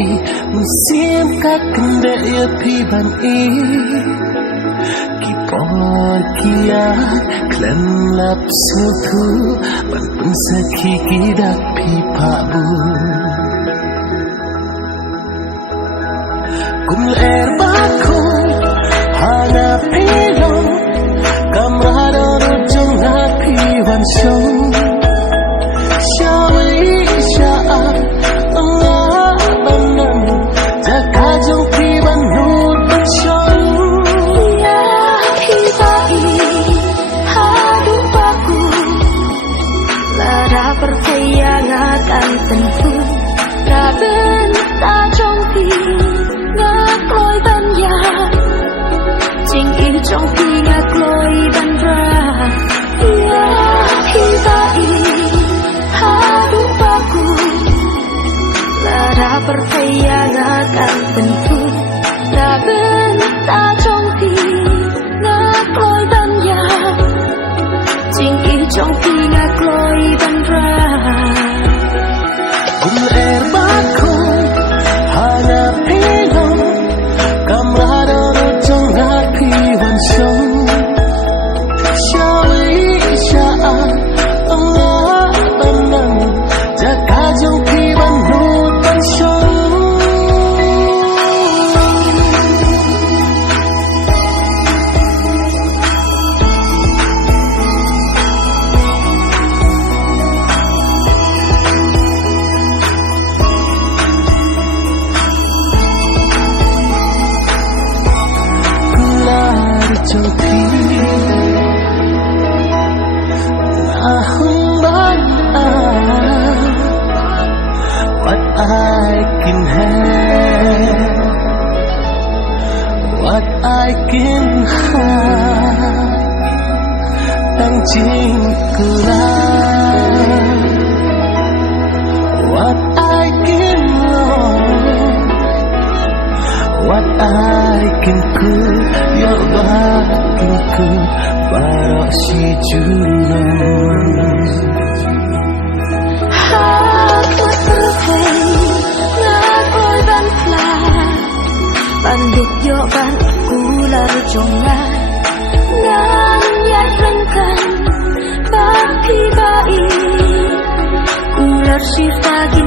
i musim kakende ya piban i kipor kiat klan lap suku ban pensaki kidak pipa bu kum er bakul hana pilong kamrado rujung happy one show percaya akan tentu Raben ta trong khi ngạc lối ban ya Chính ý trong khi ngạc lối ban ra Ya kita ini hadu baku Lara percaya akan tentu Raben ta trong khi ngạc lối ban ya Chính ý trong khi ngạc lối ban ra kum er bakul hana pilong kamrado rujung happy one show shawi shaan Allah banang jaka jong pi ban hut ban show What I can have, what I can have, đang chính là what I can love, what I can cook, your back can para si julang. Banduk yo ban ular jongan Ngan yahrenkan Baki bai Ular sifagi